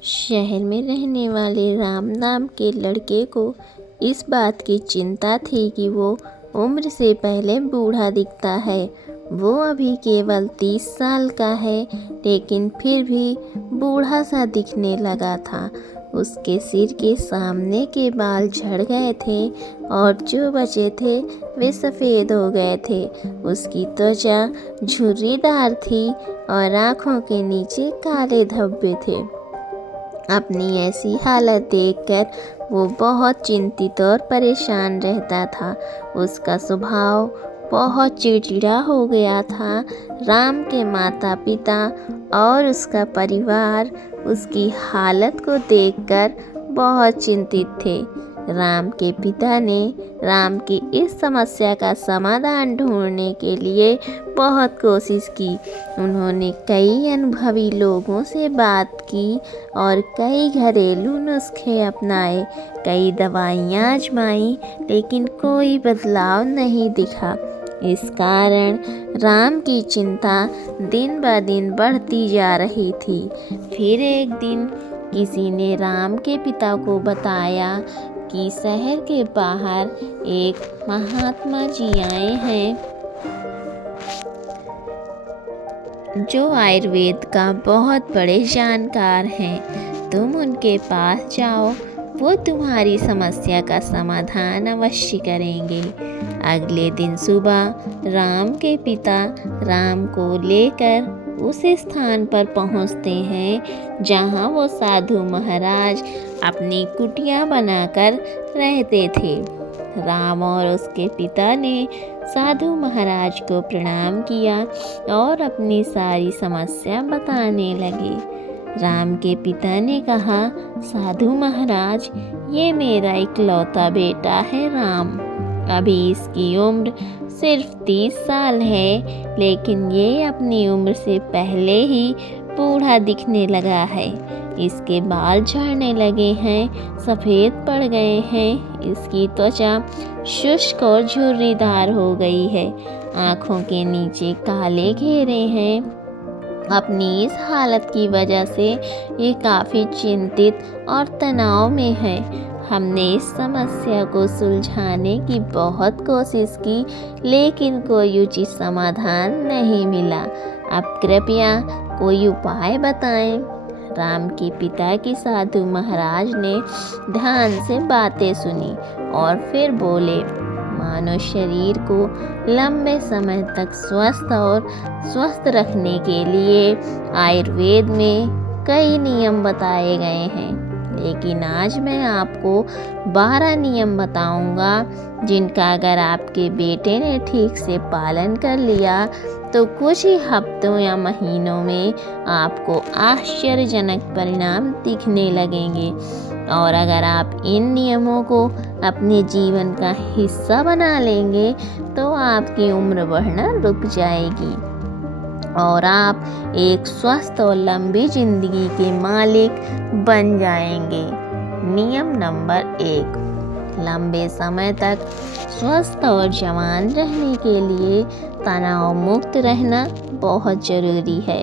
शहर में रहने वाले राम नाम के लड़के को इस बात की चिंता थी कि वो उम्र से पहले बूढ़ा दिखता है। वो अभी केवल 30 साल का है, लेकिन फिर भी बूढ़ा सा दिखने लगा था। उसके सिर के सामने के बाल झड़ गए थे और जो बचे थे वे सफ़ेद हो गए थे। उसकी त्वचा झुर्रीदार थी और आँखों के नीचे काले धब्बे थे। अपनी ऐसी हालत देखकर वो बहुत चिंतित और परेशान रहता था। उसका स्वभाव बहुत चिड़चिड़ा हो गया था। राम के माता पिता और उसका परिवार उसकी हालत को देखकर बहुत चिंतित थे। राम के पिता ने राम की इस समस्या का समाधान ढूंढने के लिए बहुत कोशिश की। उन्होंने कई अनुभवी लोगों से बात की और कई घरेलू नुस्खे अपनाए, कई दवाइयाँ आजमाई, लेकिन कोई बदलाव नहीं दिखा। इस कारण राम की चिंता दिन ब दिन बढ़ती जा रही थी। फिर एक दिन किसी ने राम के पिता को बताया कि शहर के बाहर एक महात्मा जी आए हैं जो आयुर्वेद का बहुत बड़े जानकार हैं। तुम उनके पास जाओ, वो तुम्हारी समस्या का समाधान अवश्य करेंगे। अगले दिन सुबह राम के पिता राम को लेकर उस स्थान पर पहुंचते हैं जहां वो साधु महाराज अपनी कुटिया बनाकर रहते थे। राम और उसके पिता ने साधु महाराज को प्रणाम किया और अपनी सारी समस्या बताने लगे। राम के पिता ने कहा, साधु महाराज, ये मेरा इकलौता बेटा है राम। अभी इसकी उम्र सिर्फ 30 साल है, लेकिन ये अपनी उम्र से पहले ही बूढ़ा दिखने लगा है। इसके बाल झड़ने लगे हैं, सफ़ेद पड़ गए हैं, इसकी त्वचा शुष्क और झुर्रीदार हो गई है, आँखों के नीचे काले घेरे हैं। अपनी इस हालत की वजह से ये काफ़ी चिंतित और तनाव में है। हमने इस समस्या को सुलझाने की बहुत कोशिश की, लेकिन कोई उचित समाधान नहीं मिला। अब कृपया कोई उपाय बताएं। राम के पिता की साधु महाराज ने ध्यान से बातें सुनी और फिर बोले, मानव शरीर को लंबे समय तक स्वस्थ रखने के लिए आयुर्वेद में कई नियम बताए गए हैं, लेकिन आज मैं आपको 12 नियम बताऊंगा जिनका अगर आपके बेटे ने ठीक से पालन कर लिया तो कुछ ही हफ्तों या महीनों में आपको आश्चर्यजनक परिणाम दिखने लगेंगे। और अगर आप इन नियमों को अपने जीवन का हिस्सा बना लेंगे तो आपकी उम्र बढ़ना रुक जाएगी और आप एक स्वस्थ और लंबी जिंदगी के मालिक बन जाएंगे। नियम नंबर 1, लंबे समय तक स्वस्थ और जवान रहने के लिए तनाव मुक्त रहना बहुत ज़रूरी है।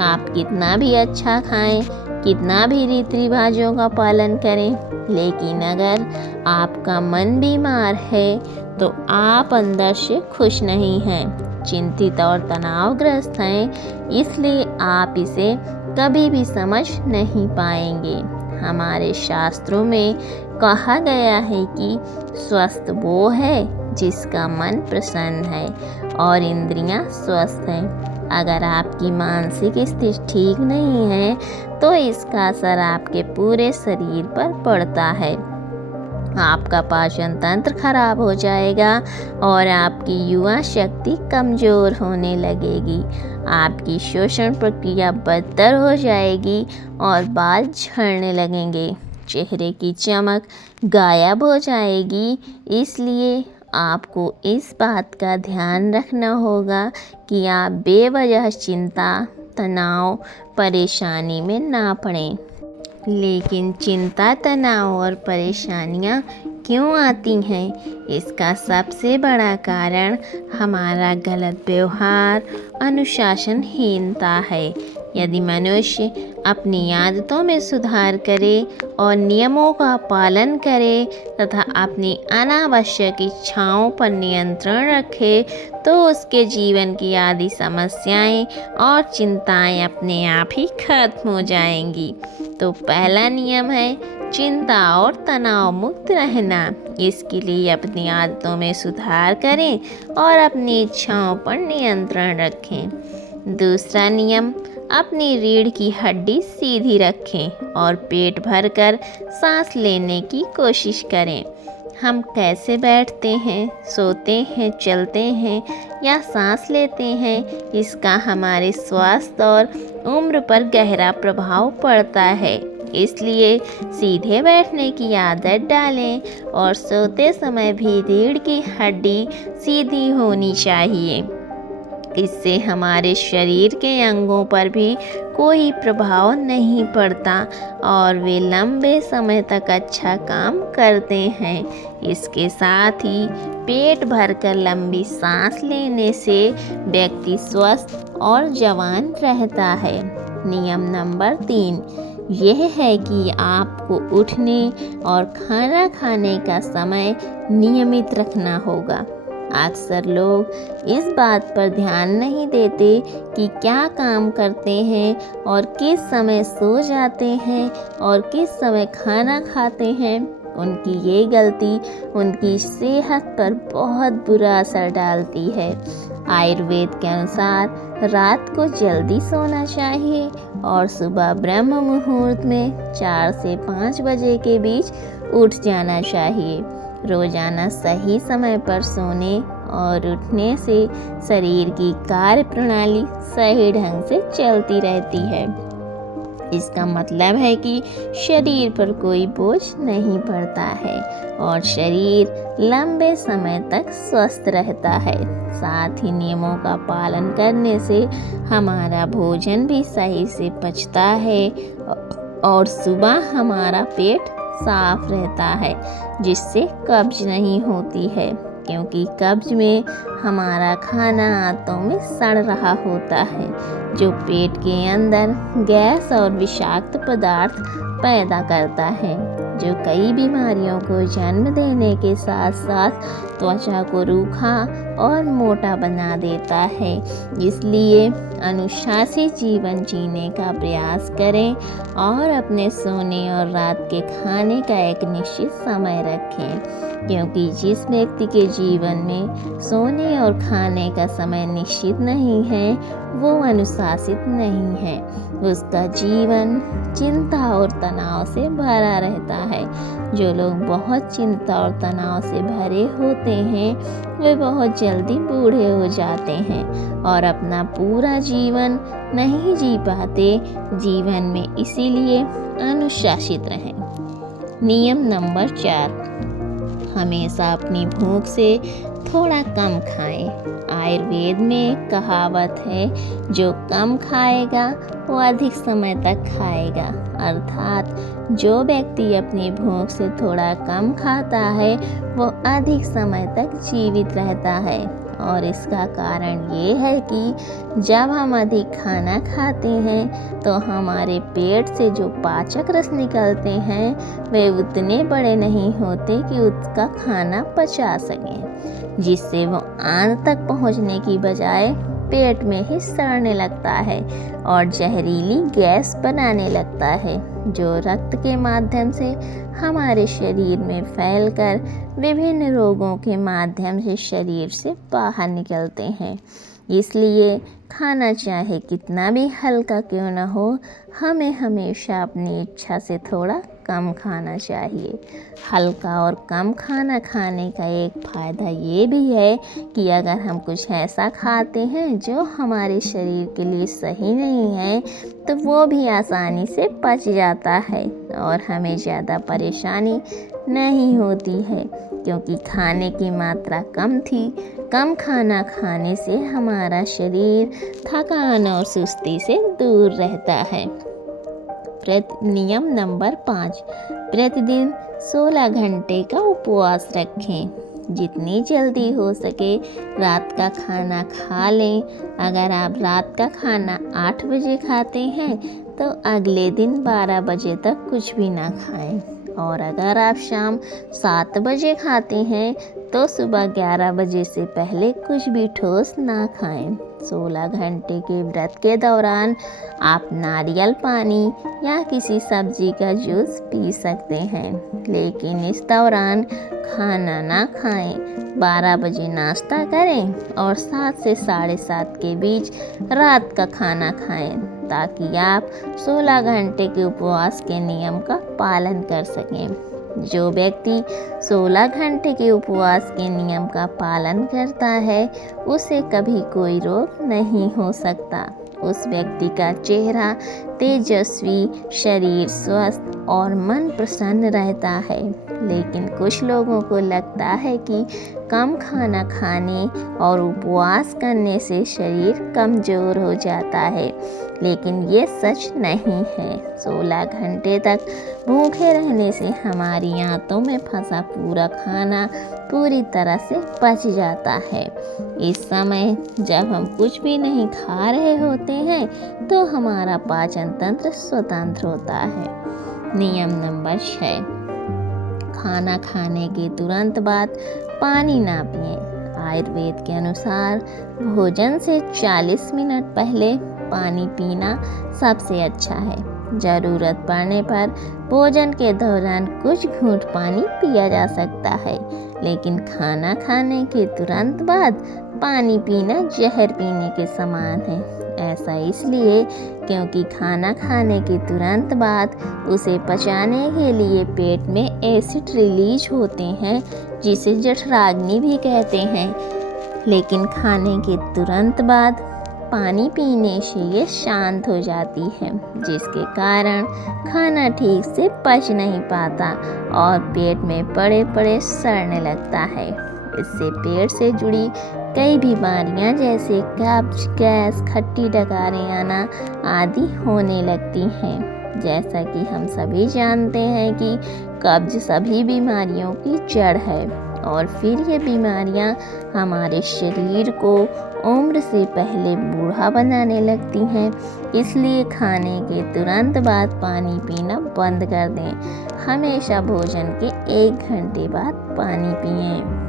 आप कितना भी अच्छा खाएं, कितना भी रीति रिवाजों का पालन करें, लेकिन अगर आपका मन बीमार है तो आप अंदर से खुश नहीं हैं, चिंतित और तनावग्रस्त हैं, इसलिए आप इसे कभी भी समझ नहीं पाएंगे। हमारे शास्त्रों में कहा गया है कि स्वस्थ वो है जिसका मन प्रसन्न है और इंद्रियां स्वस्थ हैं। अगर आपकी मानसिक स्थिति ठीक नहीं है तो इसका असर आपके पूरे शरीर पर पड़ता है। आपका पाचन तंत्र खराब हो जाएगा और आपकी युवा शक्ति कमज़ोर होने लगेगी। आपकी श्वसन प्रक्रिया बदतर हो जाएगी और बाल झड़ने लगेंगे। चेहरे की चमक गायब हो जाएगी। इसलिए आपको इस बात का ध्यान रखना होगा कि आप बेवजह चिंता, तनाव, परेशानी में ना पड़ें। लेकिन चिंता, तनाव और परेशानियाँ क्यों आती हैं? इसका सबसे बड़ा कारण हमारा गलत व्यवहार, अनुशासनहीनता है। यदि मनुष्य अपनी आदतों में सुधार करे और नियमों का पालन करे तथा अपनी अनावश्यक इच्छाओं पर नियंत्रण रखे तो उसके जीवन की आदि समस्याएं और चिंताएं अपने आप ही खत्म हो जाएंगी। तो पहला नियम है चिंता और तनाव मुक्त रहना। इसके लिए अपनी आदतों में सुधार करें और अपनी इच्छाओं पर नियंत्रण रखें। दूसरा नियम, अपनी रीढ़ की हड्डी सीधी रखें और पेट भरकर सांस लेने की कोशिश करें। हम कैसे बैठते हैं, सोते हैं, चलते हैं या सांस लेते हैं, इसका हमारे स्वास्थ्य और उम्र पर गहरा प्रभाव पड़ता है। इसलिए सीधे बैठने की आदत डालें और सोते समय भी रीढ़ की हड्डी सीधी होनी चाहिए। इससे हमारे शरीर के अंगों पर भी कोई प्रभाव नहीं पड़ता और वे लंबे समय तक अच्छा काम करते हैं। इसके साथ ही पेट भरकर लंबी सांस लेने से व्यक्ति स्वस्थ और जवान रहता है। नियम नंबर 3 यह है कि आपको उठने और खाना खाने का समय नियमित रखना होगा। अक्सर लोग इस बात पर ध्यान नहीं देते कि क्या काम करते हैं और किस समय सो जाते हैं और किस समय खाना खाते हैं। उनकी ये गलती उनकी सेहत पर बहुत बुरा असर डालती है। आयुर्वेद के अनुसार रात को जल्दी सोना चाहिए और सुबह ब्रह्म मुहूर्त में 4 से 5 बजे के बीच उठ जाना चाहिए। रोजाना सही समय पर सोने और उठने से शरीर की कार्य प्रणाली सही ढंग से चलती रहती है। इसका मतलब है कि शरीर पर कोई बोझ नहीं पड़ता है और शरीर लंबे समय तक स्वस्थ रहता है। साथ ही नियमों का पालन करने से हमारा भोजन भी सही से पचता है और सुबह हमारा पेट साफ रहता है, जिससे कब्ज नहीं होती है, क्योंकि कब्ज में हमारा खाना आंतों में सड़ रहा होता है, जो पेट के अंदर गैस और विषाक्त पदार्थ पैदा करता है, जो कई बीमारियों को जन्म देने के साथ साथ त्वचा को रूखा और मोटा बना देता है। इसलिए अनुशासित जीवन जीने का प्रयास करें और अपने सोने और रात के खाने का एक निश्चित समय रखें, क्योंकि जिस व्यक्ति के जीवन में सोने और खाने का समय निश्चित नहीं है वो अनुशासित नहीं है। उसका जीवन चिंता और तनाव से भरा रहता है। जो लोग बहुत चिंता और तनाव से भरे होते हैं वे बहुत जल्दी बूढ़े हो जाते हैं और अपना पूरा जीवन नहीं जी पाते। जीवन में इसीलिए अनुशासित रहें। नियम नंबर 4 हमेशा अपनी भूख से थोड़ा कम खाएं। आयुर्वेद में कहावत है, जो कम खाएगा वो अधिक समय तक खाएगा। अर्थात जो व्यक्ति अपनी भूख से थोड़ा कम खाता है वो अधिक समय तक जीवित रहता है। और इसका कारण ये है कि जब हम अधिक खाना खाते हैं तो हमारे पेट से जो पाचक रस निकलते हैं वे उतने बड़े नहीं होते कि उसका खाना पचा सकें, जिससे वो आंत तक पहुंचने की बजाय पेट में ही सड़ने लगता है और जहरीली गैस बनाने लगता है, जो रक्त के माध्यम से हमारे शरीर में फैलकर विभिन्न रोगों के माध्यम से शरीर से बाहर निकलते हैं। इसलिए खाना चाहे कितना भी हल्का क्यों न हो, हमें हमेशा अपनी इच्छा से थोड़ा कम खाना चाहिए। हल्का और कम खाना खाने का एक फ़ायदा ये भी है कि अगर हम कुछ ऐसा खाते हैं जो हमारे शरीर के लिए सही नहीं है तो वो भी आसानी से पच जाता है और हमें ज़्यादा परेशानी नहीं होती है, क्योंकि खाने की मात्रा कम थी। कम खाना खाने से हमारा शरीर थकान और सुस्ती से दूर रहता है। नियम नंबर 5 प्रतिदिन 16 घंटे का उपवास रखें। जितनी जल्दी हो सके रात का खाना खा लें। अगर आप रात का खाना 8 बजे खाते हैं तो अगले दिन 12 बजे तक कुछ भी ना खाएं। और अगर आप शाम 7 बजे खाते हैं तो सुबह 11 बजे से पहले कुछ भी ठोस ना खाएं। 16 घंटे के व्रत के दौरान आप नारियल पानी या किसी सब्जी का जूस पी सकते हैं, लेकिन इस दौरान खाना ना खाएं। 12 बजे नाश्ता करें और 7 से 7:30 के बीच रात का खाना खाएं, ताकि आप 16 घंटे के उपवास के नियम का पालन कर सकें। जो व्यक्ति 16 घंटे के उपवास के नियम का पालन करता है उसे कभी कोई रोग नहीं हो सकता। उस व्यक्ति का चेहरा तेजस्वी, शरीर स्वस्थ और मन प्रसन्न रहता है। लेकिन कुछ लोगों को लगता है कि कम खाना खाने और उपवास करने से शरीर कमज़ोर हो जाता है, लेकिन ये सच नहीं है। 16 घंटे तक भूखे रहने से हमारी आंतों में फंसा पूरा खाना पूरी तरह से पच जाता है। इस समय जब हम कुछ भी नहीं खा रहे होते हैं तो हमारा पाचन तंत्र स्वतंत्र होता है। नियम नंबर 6, खाना खाने के तुरंत बाद पानी ना पिएं। आयुर्वेद के अनुसार भोजन से 40 मिनट पहले पानी पीना सबसे अच्छा है। ज़रूरत पड़ने पर भोजन के दौरान कुछ घूंट पानी पिया जा सकता है, लेकिन खाना खाने के तुरंत बाद पानी पीना जहर पीने के समान है। ऐसा इसलिए क्योंकि खाना खाने के तुरंत बाद उसे पचाने के लिए पेट में एसिड रिलीज होते हैं, जिसे जठराग्नि भी कहते हैं। लेकिन खाने के तुरंत बाद पानी पीने से ये शांत हो जाती है, जिसके कारण खाना ठीक से पच नहीं पाता और पेट में पड़े पड़े सड़ने लगता है। इससे पेट से जुड़ी कई बीमारियां जैसे कब्ज, गैस, खट्टी डकारें आना आदि होने लगती हैं। जैसा कि हम सभी जानते हैं कि कब्ज सभी बीमारियों की जड़ है और फिर ये बीमारियां हमारे शरीर को उम्र से पहले बूढ़ा बनाने लगती हैं। इसलिए खाने के तुरंत बाद पानी पीना बंद कर दें। हमेशा भोजन के 1 घंटे बाद पानी पिएं।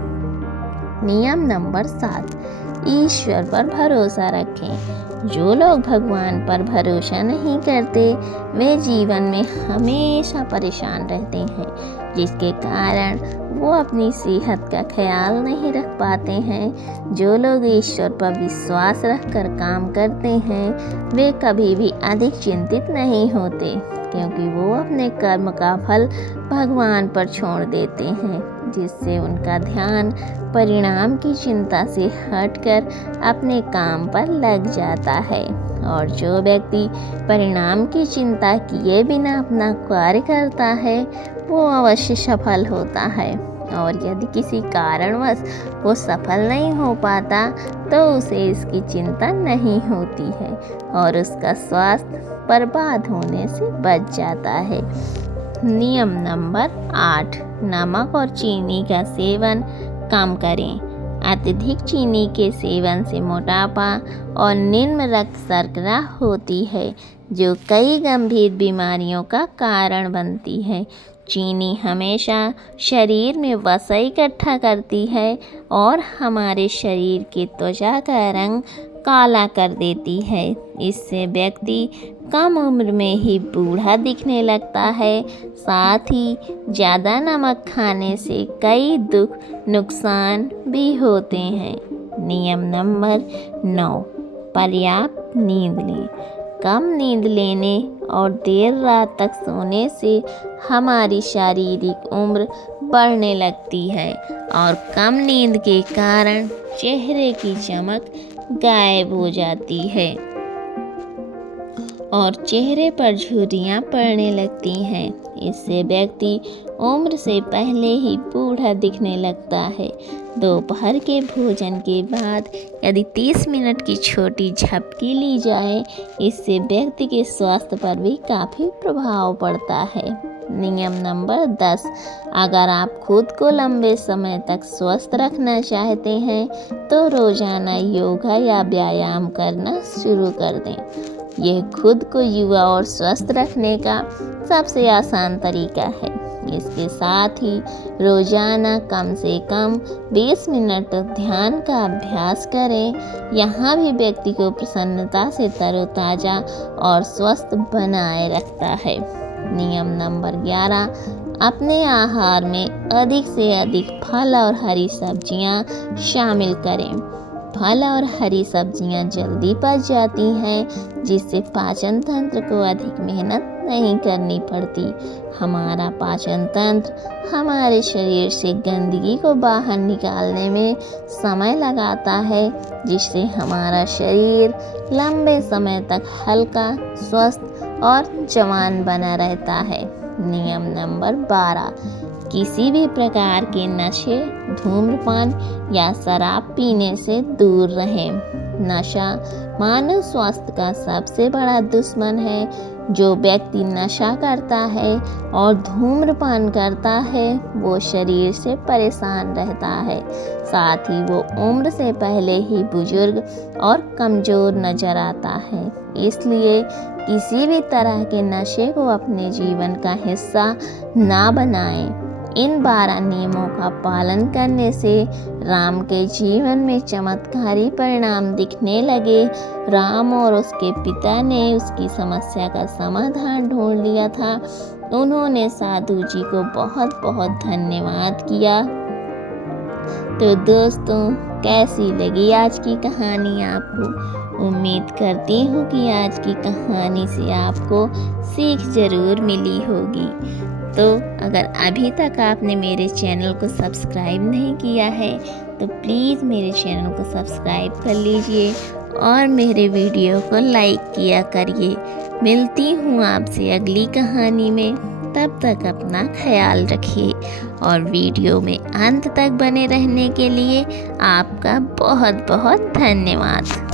नियम नंबर 7, ईश्वर पर भरोसा रखें। जो लोग भगवान पर भरोसा नहीं करते वे जीवन में हमेशा परेशान रहते हैं, जिसके कारण वो अपनी सेहत का ख्याल नहीं रख पाते हैं। जो लोग ईश्वर पर विश्वास रखकर काम करते हैं वे कभी भी अधिक चिंतित नहीं होते, क्योंकि वो अपने कर्म का फल भगवान पर छोड़ देते हैं, जिससे उनका ध्यान परिणाम की चिंता से हटकर अपने काम पर लग जाता है। और जो व्यक्ति परिणाम की चिंता किए बिना अपना कार्य करता है वो अवश्य सफल होता है। और यदि किसी कारणवश वो सफल नहीं हो पाता तो उसे इसकी चिंता नहीं होती है और उसका स्वास्थ्य बर्बाद होने से बच जाता है। नियम नंबर 8, नमक और चीनी का सेवन कम करें। अत्यधिक चीनी के सेवन से मोटापा और निम्न रक्त शर्करा होती है, जो कई गंभीर बीमारियों का कारण बनती है। चीनी हमेशा शरीर में वसा इकट्ठा करती है और हमारे शरीर की त्वचा का रंग काला कर देती है। इससे व्यक्ति कम उम्र में ही बूढ़ा दिखने लगता है। साथ ही ज़्यादा नमक खाने से कई नुकसान भी होते हैं। नियम नंबर 9, पर्याप्त नींद लें। कम नींद लेने और देर रात तक सोने से हमारी शारीरिक उम्र बढ़ने लगती है और कम नींद के कारण चेहरे की चमक गायब हो जाती है और चेहरे पर झुर्रियाँ पड़ने लगती हैं। इससे व्यक्ति उम्र से पहले ही बूढ़ा दिखने लगता है। दोपहर के भोजन के बाद यदि 30 मिनट की छोटी झपकी ली जाए, इससे व्यक्ति के स्वास्थ्य पर भी काफ़ी प्रभाव पड़ता है। नियम नंबर 10, अगर आप खुद को लंबे समय तक स्वस्थ रखना चाहते हैं तो रोजाना योगा या व्यायाम करना शुरू कर दें। यह खुद को युवा और स्वस्थ रखने का सबसे आसान तरीका है। इसके साथ ही रोजाना कम से कम 20 मिनट तक ध्यान का अभ्यास करें। यहाँ भी व्यक्ति को प्रसन्नता से तरोताजा और स्वस्थ बनाए रखता है। नियम नंबर 11, अपने आहार में अधिक से अधिक फल और हरी सब्जियाँ शामिल करें। फल और हरी सब्जियां जल्दी पच जाती हैं, जिससे पाचन तंत्र को अधिक मेहनत नहीं करनी पड़ती। हमारा पाचन तंत्र हमारे शरीर से गंदगी को बाहर निकालने में समय लगाता है, जिससे हमारा शरीर लंबे समय तक हल्का, स्वस्थ और जवान बना रहता है। नियम नंबर 12, किसी भी प्रकार के नशे, धूम्रपान या शराब पीने से दूर रहें। नशा मानव स्वास्थ्य का सबसे बड़ा दुश्मन है। जो व्यक्ति नशा करता है और धूम्रपान करता है वो शरीर से परेशान रहता है, साथ ही वो उम्र से पहले ही बुजुर्ग और कमज़ोर नजर आता है। इसलिए किसी भी तरह के नशे को अपने जीवन का हिस्सा ना बनाएं। इन 12 नियमों का पालन करने से राम के जीवन में चमत्कारी परिणाम दिखने लगे। राम और उसके पिता ने उसकी समस्या का समाधान ढूंढ लिया था। उन्होंने साधु जी को बहुत बहुत धन्यवाद किया। तो दोस्तों, कैसी लगी आज की कहानी आपको? उम्मीद करती हूँ कि आज की कहानी से आपको सीख ज़रूर मिली होगी। तो अगर अभी तक आपने मेरे चैनल को सब्सक्राइब नहीं किया है तो प्लीज़ मेरे चैनल को सब्सक्राइब कर लीजिए और मेरे वीडियो को लाइक किया करिए। मिलती हूँ आपसे अगली कहानी में। तब तक अपना ख्याल रखिए और वीडियो में अंत तक बने रहने के लिए आपका बहुत बहुत धन्यवाद।